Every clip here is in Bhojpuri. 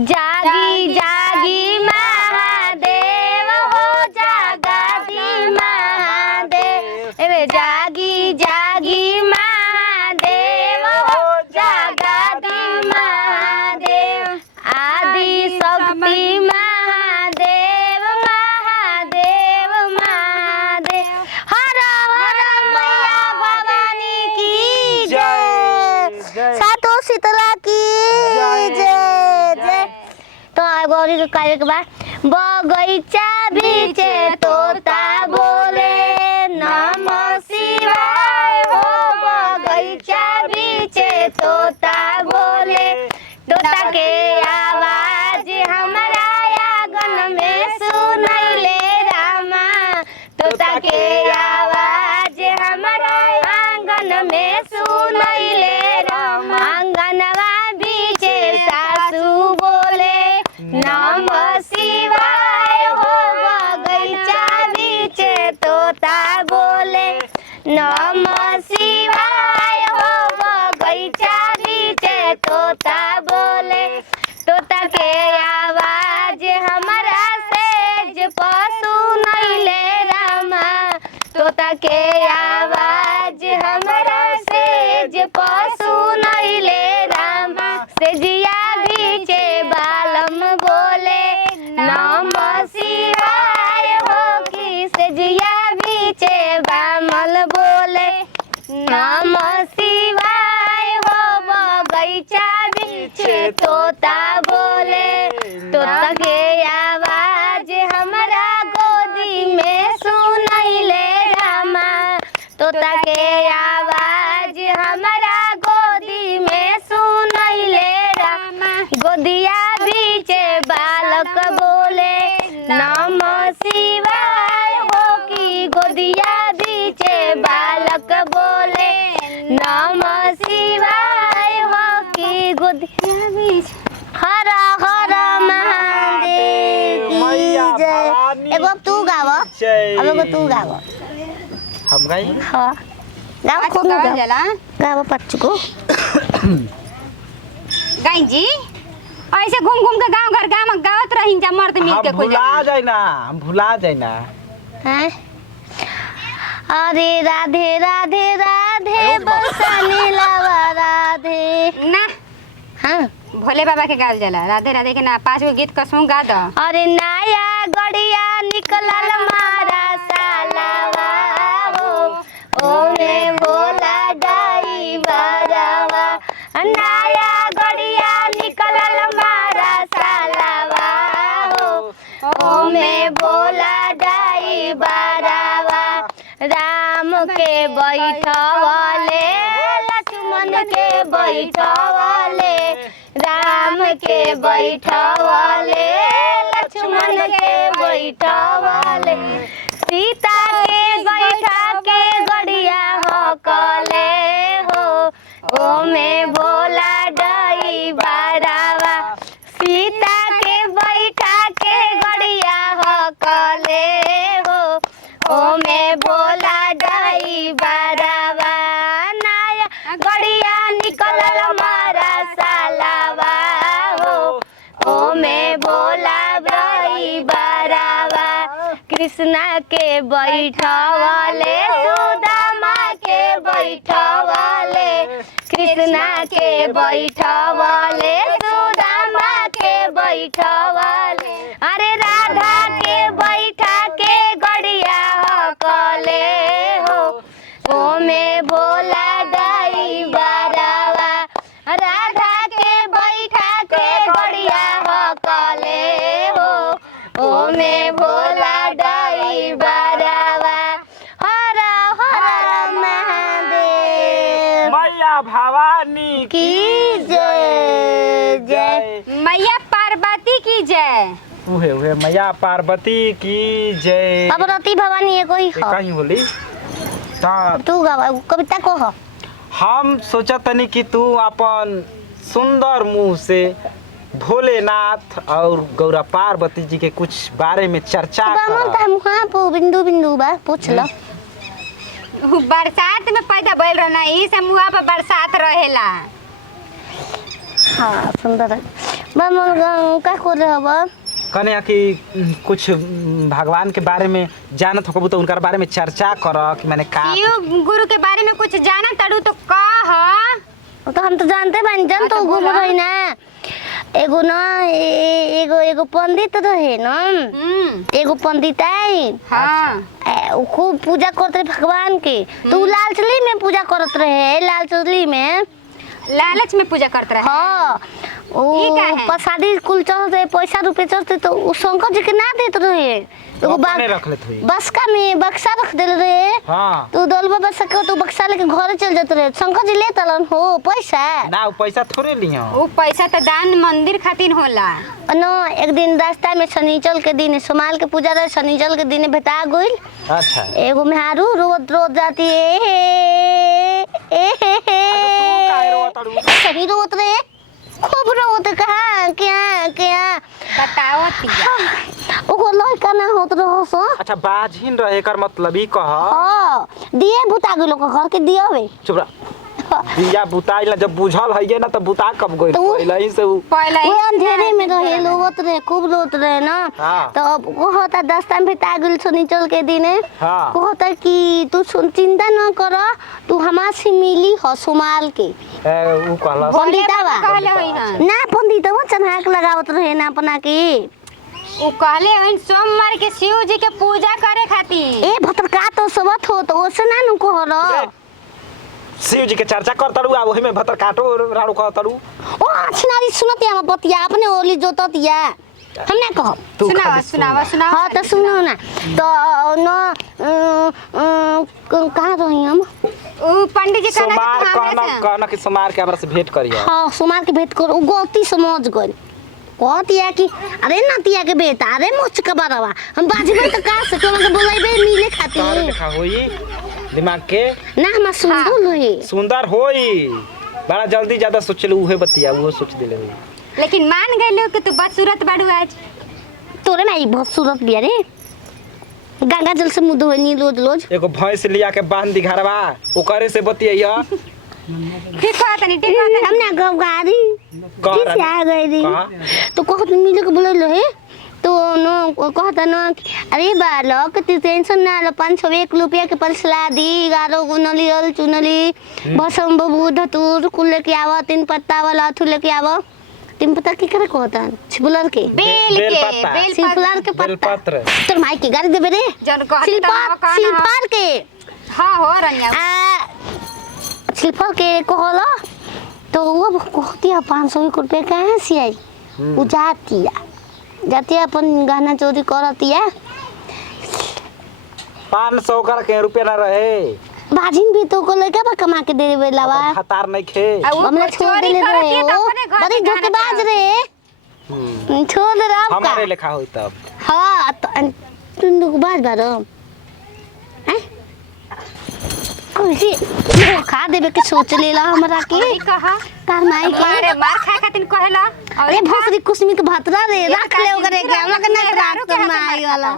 जागी जागी महादेव हो जागती महादेव एवे जागी जागी महादेव हो जागती महादेव आदि शक्ति महादेव महादेव महादेव हर हर मैया भवानी की जय सातों शीतला की जय जय। तो गौरी के कार्य के बाद बगैचा बीचे तोता बोले नमः शिवाय हो बगैचा बीचे तोता बोले तोता के आवाज हमारा आंगन में सुनैले रामा तोता के आवाज हमारा आंगन में सुनैले रामा आंगनवा बीचे सासू बोले नमः शिवाय हो बगैचा बीचे तोता बोले नमः शिवाय हो बगैचा बीचे तोता बोले तोता के आवाज हमारा सेज पशु नैले रामा तोता के आवाज हमारा सेज पशु नैले रामा सेजिया बीचे बालम बोले नमः शिवाय हो की सेजिया बीचे बामल बोले नमः शिवाय हो बगैचा बीचे तोता बोले तोता के आवाज हमारा गोदी में सुनैले रामा तोता के आवाज हमारा गोदी में सुनैले रामा गोदिया बीचे बालक बोले नमः शिवाय हो की गोदिया बीचे बालक बोले नमः शिवाय हो की गोदिया बीच हर हर महादेव की जय। एगो तू गाव अब एगो तू गाव हम गाई हां गाव खूब गाव पचको गाई जी ऐसे घूम घूम के गांव घर गावत रही जा मर्द मिल के भुला जाए ना हम भुला जाए ना हैं अरे राधे राधे राधे बरसाने लावा राधे ना हाँ भोले बाबा के गाल जाला राधे राधे के ना 5 गो गीत कसम गा दो अरे नया गड़िया निकलल मारा सालावा हो ओमे भोला डाई बारावा नया गड़िया निकलल मारा सालावा हो ओमे भोला डाई बारावा राम के बैठवले लक्ष्मण के बैठवले राम के बैठवले लक्ष्मण के बैठवले सीता के बैठा के गड़िया हकले हो ओमे भोला डई बारावा सीता के बैठा के गड़िया हकले हो ओमे भोला डई बारावा नया गड़िया निकलल मारा सालावा हो ओमे भोला डई बारावा कृष्णा के बैठवले सुदामा के बैठवले कृष्णा के बैठवले सुदामा के बैठवले अरे राधा के बैठा के गड़िया हकले हो ओमे भोला डई बारावा राधा के बैठा के गड़िया हकले हो ओमे भोला डई बारावा हर हर महादेव मैया भवानी की जय जय मैया पार्वती की जय उहे मैया पार्वती की जय अब रति भवानी एगो ही हो कहीं होली ता तू गावा कविता को हो हम सोचा तनी कि तू अपन सुंदर मुंह से भोलेनाथ और गौरा पार्वती जी के कुछ बारे में चर्चा कर बिंदु बिंदु बा पूछ लो बरसात में पैदा भइल रहना ई से मुआ पर बरसात रहेला हाँ सुंदर का कर रहे हो कने कि कुछ भगवान के बारे में जानत हो तो उनका बारे में चर्चा कर कि मैंने का शिव गुरु के बारे में कुछ जाना तड़ू तो कह। तो हम तो जानते बानी जन तो गुरु रही ना एगो ना एगो पंडित रहे ना एगो पंडित आई हाँ वो खूब पूजा करते भगवान के तो लालचली में पूजा करत रहे लालचली में लालच में पूजा करते रहे। हाँ वो प्रसादी कुल चढ़ते पैसा रुपए चढ़ते तो वो शंकर जी के ना देते रहे तो रख लेते बक्सा में बक्सा रख दे रहे हाँ। तो दलबा बक्सा के तो बक्सा लेके घर चल जाते रहे शंकर जी ले तलन हो पैसा ना वो पैसा थोड़े लिया वो पैसा तो दान मंदिर खातिर होला न एक दिन रास्ता में शनिचल के दिन सोमाल के पूजा रहे शनिचल के दिन भेटा गइल। अच्छा एगो मेहारू रोज रोज जाती सही रोत रहे खूब रोत कहाँ क्या क्या बतावतिया ओको लड़का ना होत रहो सो। अच्छा बाजिन रहे कर मतलब ई कह हां दिए बुता गेलो घर के दियावे चुप रह दिया बुताइला जब बुझल है ना तो बुता कब गइल पहले ही से पहले वो अंधेरे में रहे लोत रहे खूब रोत रहे ना तो वो होता 10 टाइम भेटा गेल शनिचल के दिन वो होता कि तू चिंता न कर तू हमार से मिली हो सोमाल के ऊ कहला पंडितवा कहले होई हां ना पंडितवा चन्हाक लगावत रहे ना अपना के उ कहले होई सोमवार के शिव जी के पूजा करे खातिर ए भतरका तो सबत हो तो ओसे ना नु कहरो शिव जी के चर्चा कर तड़ू आ ओही में भतर काटो राड़ू कह तड़ू ओ छिनारी सुनत या बतिया अपने ओली जोततिया हम ना कह सुनावा हां तो सुनो ना तो न कहां रही हम उ पंडित जी कहना कि सोमार के हमरा से भेंट करिया हां सोमार के भेंट कर उ गलती समझ गइल कहतिया कि अरे नतिया के बेटा अरे मोच के बरवा हम बाजबे त का से तोरा के बोलाइबे मिले खातिर लिखा होई दिमाग के ना हम सुंदर होई सुंदर होई बड़ा जल्दी ज्यादा सोचलू उहे बतिया वो सोच देले होई लेकिन मान गइलो कि तू बदसूरत बाड़ू आज तोरे में बहुत सूरत बिया रे गंगा जल से मुंह धोनी रोज एगो भैंस लिया के बांध दी घरवा ओकरे से बतिया ठीक बात नहीं हमने गाड़ी किसे आ गई दी तो कहत मिले के बोले है तो नो कहता ना अरे बालक तू टेंशन ना लो 501 रुपया के परसला दी 11 गुनली और चुनली भसम बबू धतूर कुल लेके आवा 3 पत्ता वाला अथु लेके आवा 3 पत्ता की करे कहता छिबुलर के बेल के छिबुलर के पत्ता तोर माई के गाड़ी देबे रे सिल्पार के हां हो रनिया सिल्फर के कहला तो वो कहती है 501 रुपया कहाँ से आई वो जाती है अपन गहना चोरी करती है 500 कर के रुपया ना रहे बाजिन भी तो को लगा बा कमा के दे देवे लावा खतार नहीं खे हमने छोड़ दे रहे हो बड़ी धोखेबाज रे छोड़ दे रहा हमारे लिखा होई तब हां तुम धोखेबाज बारो हैं कोई खा देबे के सोच लेला हमरा के कहा तार माई के अरे मार खा खातिर कहला अरे भोसरी कुसमी के भातरा रे रख ले ओकरे के हमरा के ना रात के माई वाला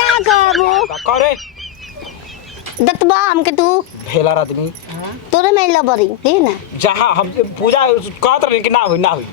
ना करो करे दतबा हमके तू भेला आदमी तोरे में लबरी दे ना जहां हम पूजा कहत रही कि ना होई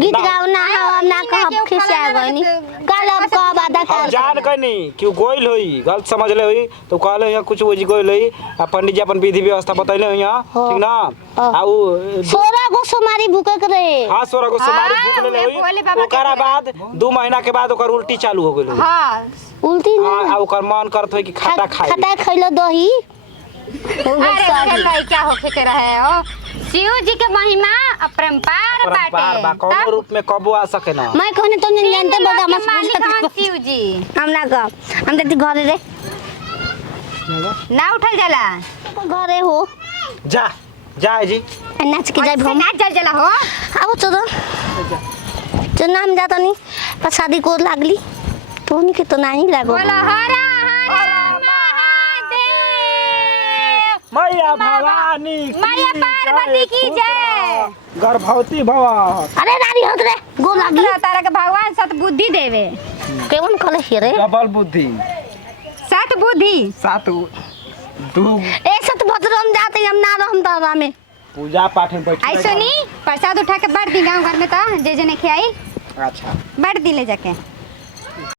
गीत गाओ ना हम ना कहब खिसा गनी कल अब कब आधा हम जान गनी क्यों गोइल होई गलत समझ ले होई तो कहले यहाँ कुछ ओजी गोइल होई आ पंडित जी अपन विधि व्यवस्था बतैले यहाँ ठीक ना आउ 16 गो सोमारी भूखे करे हां 16 गो सोमारी भूख ले होई ओकरा बाद 2 महीना के बाद ओकर उल्टी चालू हो गेल हां उल्टी ना आ ओकर मन करत होई कि खाता खाई खाता खइलो दही अरे भाई क्या होके के रहे हो शिव जी के महिमा अपरंपार बाटे कौन रूप में कबो आ सके ना मैं कहने तो नहीं जानते बड़ा मत मालिक शिव जी हम ना का हम तो घर रे ना उठल जाला घरे हो जा जा जी नाच के जाए हम नाच जल जला हो अब चलो जो नाम जाता नहीं पर शादी को लागली तो नहीं के तो नहीं लागो बोला हरा मैया भवानी मैया पार्वती की जय गर्भवती भवा अरे रानी होत रे गो लागी तारा के भगवान सत बुद्धि देवे केवन कले हेरे डबल बुद्धि सत बुद्धि 7 2 ए सत भद्रम जाते हम ना रहम तारा में पूजा पाठ में बैठ आई सुनी प्रसाद उठा के बांट दी गाँव घर में तो जे जे ने खियाई अच्छा बांट दी ले जाके